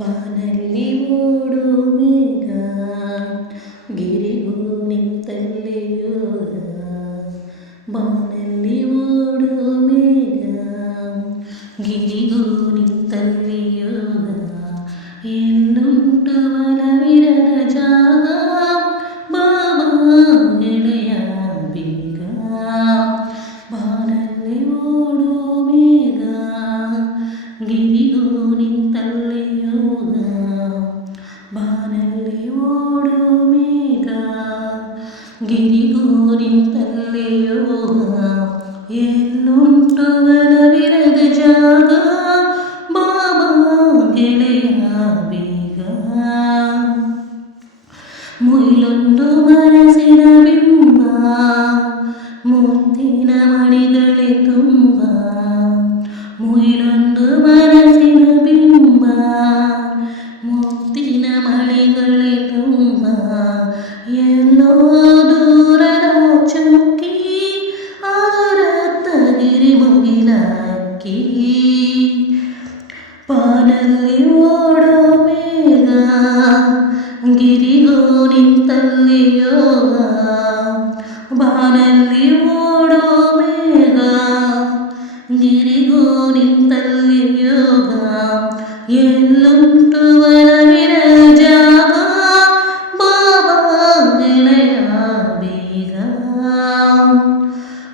ಬಾನಲ್ಲಿ ಓಡು ಮೇಘ ಗಿರಿಗೂ ನಿಂತಲ್ಲಿಯೋಗ ಬಾನಲ್ಲಿ ಓಡು ಮೇಘ ಗಿರಿಗೂ ನಿಂತಲ್ಲಿಯೋಗ ಎಲ್ಲುಂಟು ಬಲವಿರದ ಜಾಗ ಬಾಬಾ ಗೆಳೆಯ ಬೇಗ ಬಾನಲ್ಲಿ ಓಡು ಮೇಘ ಗಿರಿಗೂ ನಿಂತಲ್ಲಿ ಯೋಗ ಬಾನಲ್ಲಿ ಓಡು ಮೇಘ ಗಿರಿಗೂ ನಿಂತಲ್ಲಿ ಯೋಗ ಎಲ್ಲುಂಟು ಬಲವಿರದ ಜಾಗ ಬಾಬಾ ಗೆಳೆಯ ಬೇಗ ಮುಯ್ಲೊಂದು ಮನಸ್ಸಿನ ಬಿಂಬ ಮುತ್ತಿನ ಮಣಿಗಳೇ ತುಂಬ ಮುಯ್ಲೊಂದು ಮನಸ್ಸಿನ ಬಿಂಬ ಮುತ್ತಿನ ಮಣಿಗಳೇ ತುಂಬ ಎಲ್ಲೋ ದೂರದ ಚುಕ್ಕಿ ಆರತ್ತಗಿರಿ ಮುಗಿಲಕ್ಕಿ ಬಾನಲ್ಲಿ ಓಡೋ ಮೇಘ ಗಿರಿಗೂ ನಿಂತಲ್ಲಿ ಯೋಗ ಬಾನಲ್ಲಿ ಓಡೋ ಮೇಘ ಗಿರಿಗೂ ನಿಂತಲ್ಲಿ ಯೋಗ ಎಲ್ಲುಂಟು ಬಲವಿರದ ಜಾಗ ಬಾಬಾ ಗೆಳೆಯ ಬೇಗ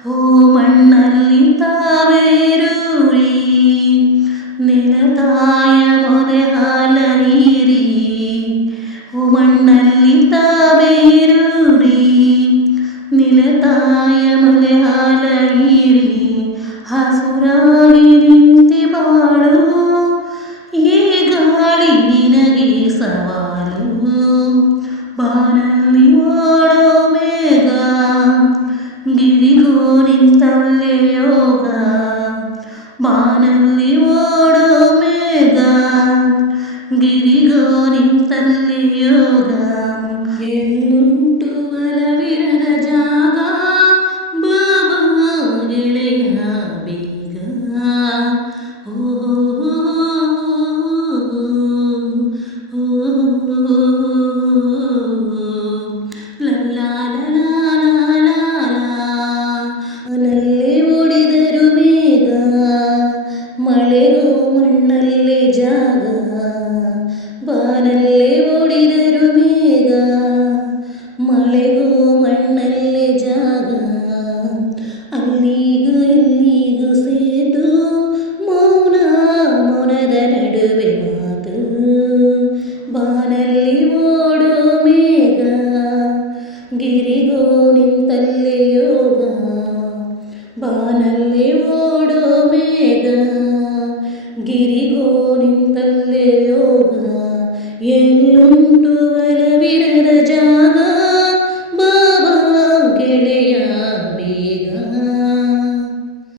ಓ ಮಣ್ಣಲ್ಲಿ ತಾವೇರೂರಿ ನೆಲತಾಯ ಮೊರೆ ಹಾಲ ಹೀರಿ ಓ ಮಣ್ಣಲ್ಲಿ ತಾವೇರೂರಿ ನೆಲತಾಯ ಮೊರೆ ಹಾಲ ಹೀರಿ ಹಸುರಾಗಿ ನಿಂತಿ ಬಾಳು ಈ ಗಾಳಿ ನಿನಗೆ ಸವಾಲು ಬಾನಲ್ಲಿ ಓಡೋ ಮೇಘ ಗಿರಿಗೂ ನಿಂತಲ್ಲೇ ಯೋಗ ಬಾನಲ್ಲಿ ಓಡೋ ಮೇಘ ಗಿರಿಗೂ ನಿಂತಲ್ಲಿ ಯೋಗ ಎಲ್ಲುಂಟು ಬಲವಿರದ ಜಾಗ ಬಾಬಾ ಗೆಳೆಯ ಬೇಗ ಓ ನಲ್ಲೇ ಓಡಿದರು ಮೇಘ ಮಳೆಗೂ ಮಣ್ಣಲ್ಲೇ ಜಾಗ ಬಾನಲ್ಲೇ ಓಡಿದರು ಮೇಘ ಮಳೆಗೂ ಮಣ್ಣಲ್ಲೇ ಜಾಗ ಅಲ್ಲಿಗೂ ಇಲ್ಲಿಗೂ ಸೇತು ಮೌನ ಮೌನದ ನಡುವೆ ಮಾತು ಬಾನಲ್ಲಿ ಓಡೋ ಮೇಘ ಗಿರಿಗೂ ನಿಂತಲ್ಲಿ ಯೋಗ ಬಾನಲ್ಲಿ ಓಡೋ ಮೇಘ ಗಿರಿಗೂ ನಿಂತಲ್ಲಿ ಯೋಗ ಎಲ್ಲುಂಟು ಬಲವಿರದ ಜಾಗ